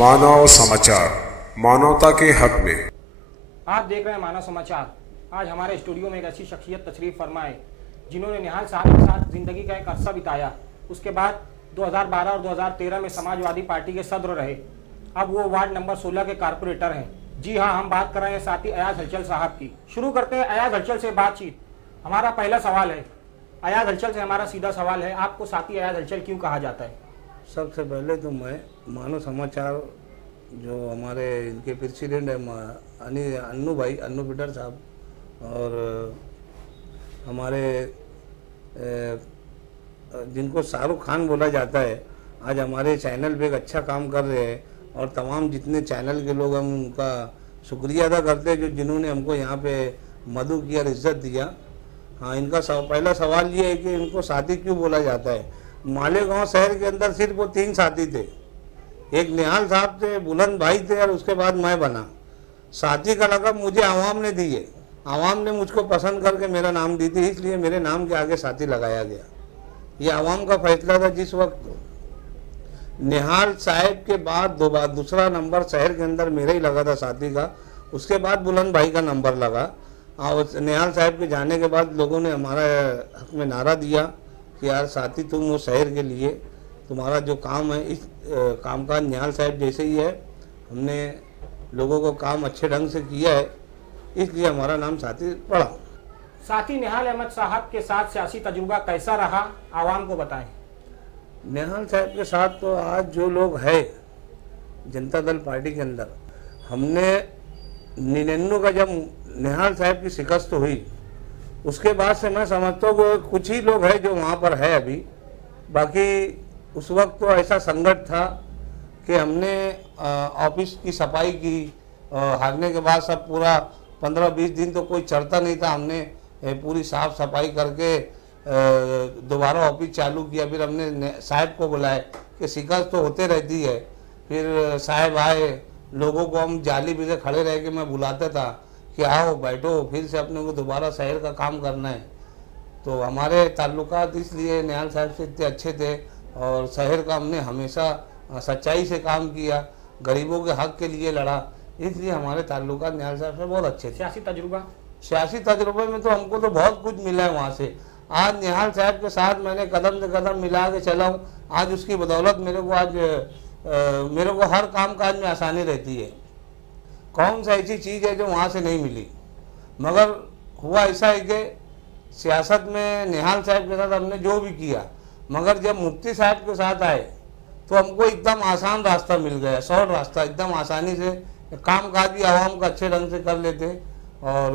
मानव समाचार, मानवता के हक में। आप देख रहे हैं मानव समाचार। आज हमारे स्टूडियो में एक ऐसी शख्सियत तशरीफ फरमा है जिन्होंने निहाल साहब के साथ जिंदगी का एक अरसा बिताया। उसके बाद 2012 और 2013 में समाजवादी पार्टी के सदर रहे। अब वो वार्ड नंबर 16 के कारपोरेटर हैं। जी हाँ, हम बात कर रहे हैं साथी अयाज हलचल साहब की। शुरू करते हैं अयाज हलचल से बातचीत। हमारा पहला सवाल है, अयाज हलचल से हमारा सीधा सवाल है, आपको साथी अयाज हलचल क्यों कहा जाता है? सबसे पहले तो मैं मानव समाचार जो हमारे इनके प्रेसिडेंट है अन्नू भाई, अन्नू पीटर साहब, और हमारे जिनको शाहरुख खान बोला जाता है, आज हमारे चैनल पे एक अच्छा काम कर रहे हैं। और तमाम जितने चैनल के लोग, हम उनका शुक्रिया अदा करते हैं जो जिन्होंने हमको यहाँ पे मदद किया और इज्जत दिया। हाँ, इनका पहला सवाल ये है कि इनको साथी क्यों बोला जाता है। मालेगांव शहर के अंदर सिर्फ वो 3 साथी थे। एक निहाल साहब थे, बुलंद भाई थे, और उसके बाद मैं बना। साथी का लक़ब मुझे आवाम ने दी है। आवाम ने मुझको पसंद करके मेरा नाम दी थी, इसलिए मेरे नाम के आगे साथी लगाया गया। ये आवाम का फैसला था। जिस वक्त निहाल साहब के बाद दूसरा नंबर शहर के अंदर मेरा ही लगा था साथी का, उसके बाद बुलंद भाई का नंबर लगा। और निहाल साहब के जाने के बाद लोगों ने हमारा हक में नारा दिया कि यार साथी, तुम वो शहर के लिए तुम्हारा जो काम है, इस कामकाज निहाल साहब जैसे ही है। हमने लोगों को काम अच्छे ढंग से किया है, इसलिए हमारा नाम साथी पड़ा। साथी निहाल अहमद साहब के साथ सियासी तजुर्बा कैसा रहा, आवाम को बताएं। निहाल साहब के साथ तो आज जो लोग हैं जनता दल पार्टी के अंदर, हमने 99 का जब निहाल साहब की शिकस्त हुई, उसके बाद से मैं समझता हूँ कि कुछ ही लोग हैं जो वहाँ पर है अभी। बाकी उस वक्त तो ऐसा संकट था कि हमने ऑफिस की सफाई की। हारने के बाद सब पूरा 15-20 दिन तो कोई चढ़ता नहीं था। हमने पूरी साफ सफाई करके दोबारा ऑफिस चालू किया। फिर हमने साहब को बुलाया कि शिकस्त तो होते रहती है। फिर साहब आए, लोगों को हम जाली पे से खड़े रह के मैं बुलाता था कि आओ बैठो, फिर से अपने को दोबारा शहर का काम करना है। तो हमारे ताल्लुकात इसलिए निहाल साहब से इतने अच्छे थे, और शहर का हमने हमेशा सच्चाई से काम किया, गरीबों के हक के लिए लड़ा, इसलिए हमारे ताल्लुकात निहाल साहब से बहुत अच्छे थे। सियासी तजुर्बे में तो हमको तो बहुत कुछ मिला है वहाँ से। आज निहाल साहब के साथ मैंने कदम से कदम मिला के चला हूँ। आज उसकी बदौलत मेरे को हर काम काज में आसानी रहती है। कौन सा ऐसी चीज़ है जो वहाँ से नहीं मिली। मगर हुआ ऐसा है कि सियासत में निहाल साहब के साथ हमने जो भी किया, मगर जब मुफ्ती साहब के साथ आए तो हमको एकदम आसान रास्ता मिल गया, शॉर्ट रास्ता। एकदम आसानी से काम काज भी आवाम का अच्छे ढंग से कर लेते। और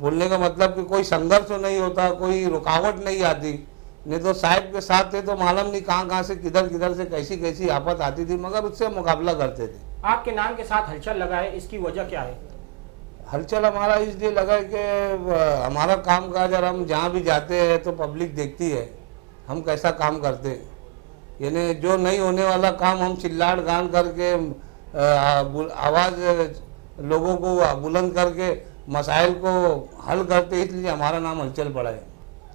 बोलने का मतलब कि कोई संघर्ष तो नहीं होता, कोई रुकावट नहीं आती। नहीं तो साहब के साथ थे तो मालूम नहीं कहाँ से किधर से कैसी आफत आती थी, मगर उससे मुकाबला करते थे। आपके नाम के साथ हलचल लगा है, इसकी वजह क्या है? हलचल हमारा इसलिए लगा है कि हमारा काम काज, और हम जहाँ भी जाते हैं तो पब्लिक देखती है हम कैसा काम करते हैं। यानी जो नहीं होने वाला काम हम चिल्लाड़ गान करके आवाज़ लोगों को बुलंद करके मसाइल को हल करते, इसलिए हमारा नाम हलचल पड़ा है।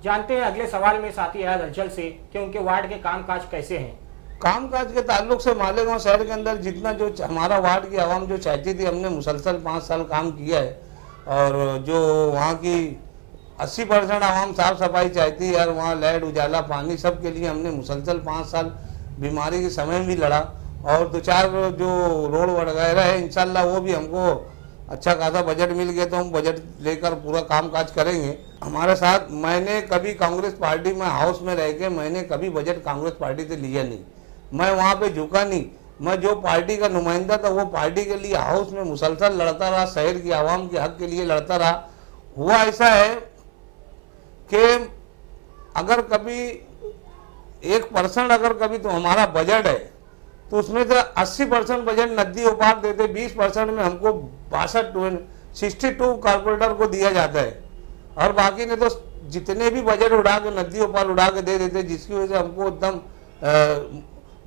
जानते हैं अगले सवाल में साथी अयाज हलचल से कि उनके वार्ड के कामकाज कैसे हैं। कामकाज के ताल्लुक से मालेगांव शहर के अंदर जितना जो हमारा वार्ड की आवाम जो चाहती थी, हमने मुसलसल 5 साल काम किया है। और जो वहाँ की 80% आवाम साफ सफाई चाहती है, और वहाँ लाइट, उजाला, पानी सब के लिए हमने मुसलसल 5 साल बीमारी के समय भी लड़ा। और 2-4 जो रोड वगैरह है, इंशाल्लाह वो भी हमको अच्छा खासा बजट मिल गया, तो हम बजट लेकर पूरा काम काज करेंगे। हमारे साथ मैंने कभी कांग्रेस पार्टी में हाउस में रह के मैंने कभी बजट कांग्रेस पार्टी से लिया नहीं। मैं वहाँ पे झुका नहीं। मैं जो पार्टी का नुमाइंदा था वो पार्टी के लिए हाउस में मुसलसल लड़ता रहा, शहर की आवाम के हक के लिए लड़ता रहा। हुआ ऐसा है कि अगर कभी 1% अगर कभी तो हमारा बजट है तो उसमें से 80% बजट नदी उपार देते, 20% में हमको 62 कारपोरेटर को दिया जाता है, और बाकी ने तो जितने भी बजट उड़ा के नदी उपार उड़ा के दे देते, जिसकी वजह से हमको एकदम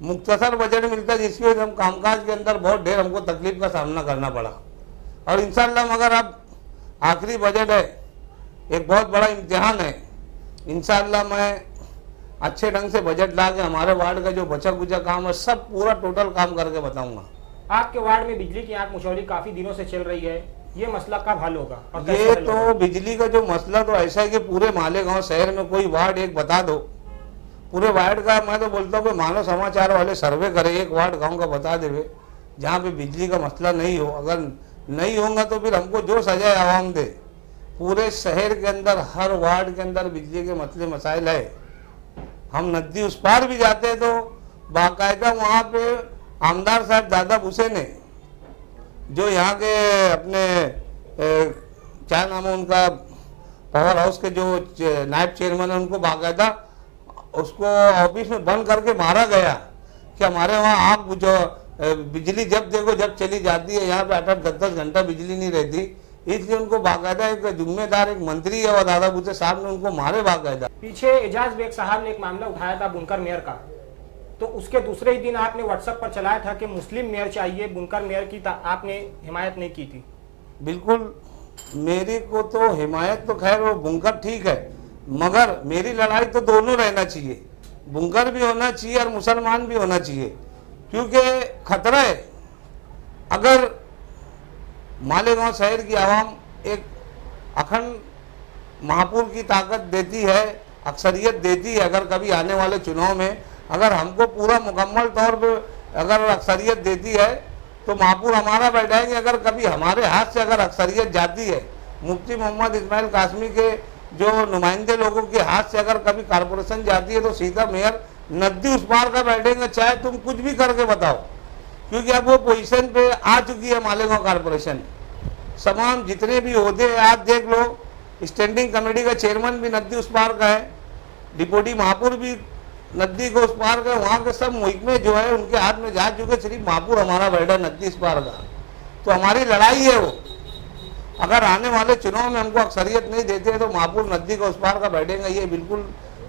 मुख्तसर बजट मिलता है, जिसकी वजह से हम कामकाज के अंदर बहुत ढेर हमको तकलीफ का सामना करना पड़ा। और इंशाल्लाह मगर अब आखिरी बजट है, एक बहुत बड़ा इम्तिहान है। इंशाल्लाह मैं अच्छे ढंग से बजट ला के हमारे वार्ड का जो बचा कुचा काम है सब पूरा टोटल काम करके बताऊंगा। आपके वार्ड में बिजली की आंख मुचौली काफी दिनों से चल रही है, ये मसला कब हल होगा और कैसे ये हल होगा? तो बिजली का जो मसला तो ऐसा है कि पूरे मालेगांव शहर में कोई वार्ड एक बता दो, पूरे वार्ड का मैं तो बोलता हूँ कि मानव समाचार वाले सर्वे करे, एक वार्ड गांव का बता देवे जहाँ पे बिजली का मसला नहीं हो। अगर नहीं होगा तो फिर हमको जो सजा आवाम दे। पूरे शहर के अंदर हर वार्ड के अंदर बिजली के मसले मसाइल है। हम नदी उस पार भी जाते हैं तो बाकायदा वहाँ पे आमदार साहब दादा भूसे ने जो यहाँ के अपने क्या नाम है उनका पावर हाउस के जो नायब चेयरमैन है उनको बाकायदा उसको ऑफिस में बंद करके मारा गया कि हमारे वहाँ आग जो बिजली जब देखो जब चली जाती है, यहाँ पे 8-10 घंटा बिजली नहीं रहती, इसलिए उनको बाकायदा एक जिम्मेदार एक मंत्री है और दादा भूसे साहब ने उनको मारे बाकायदा। पीछे एजाज बेग साहब ने एक मामला उठाया था बुनकर मेयर का, तो उसके दूसरे ही दिन आपने व्हाट्सएप पर चलाया था कि मुस्लिम मेयर चाहिए, बुनकर मेयर की आपने हिमायत नहीं की थी। बिल्कुल, मेरी को तो हिमायत तो खैर वो बुनकर ठीक है, मगर मेरी लड़ाई तो दोनों रहना चाहिए, बुनकर भी होना चाहिए और मुसलमान भी होना चाहिए, क्योंकि खतरा है। अगर मालेगांव शहर की आवाम एक अखंड महापुर की ताकत देती है, अक्सरियत देती है, अगर कभी आने वाले चुनाव में अगर हमको पूरा मुकम्मल तौर पे अगर अक्सरियत देती है तो महापुर हमारा बैठाएंगे। अगर कभी हमारे हाथ से अगर अक्सरियत जाती है, मुफ्ती मोहम्मद इस्माइल कासमी के जो नुमाइंदे लोगों के हाथ से अगर कभी कारपोरेशन जाती है तो सीधा मेयर नदी उस पार का बैठेंगे, चाहे तुम कुछ भी करके बताओ, क्योंकि अब वो पोजीशन पे आ चुकी है मालेगांव कारपोरेशन। तमाम जितने भी ओहदे आज देख लो, स्टैंडिंग कमेटी का चेयरमैन भी नदी उस पार का है, डिप्टी महापुर भी नदी को उस पार का, वहाँ के सब मुहिकमे जो है उनके हाथ में जा चुके, सिर्फ महापुर हमारा बैठा नदी इस पार का। तो हमारी लड़ाई है वो, अगर आने वाले चुनाव में हमको अक्सरियत नहीं देते हैं तो महापुर नदी का उस पार का बैठेंगे, ये बिल्कुल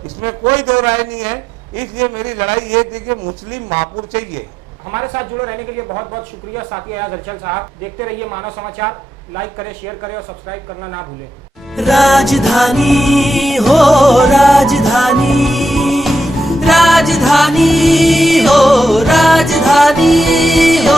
इसमें कोई दो राय नहीं है। इसलिए मेरी लड़ाई ये थी कि मुस्लिम महापुर चाहिए। हमारे साथ जुड़े रहने के लिए बहुत बहुत शुक्रिया साथी अयाज अर्चल साहब। देखते रहिए मानव समाचार, लाइक करें, शेयर करें और सब्सक्राइब करना ना भूलें। राजधानी हो राजधानी, राजधानी हो राजधानी हो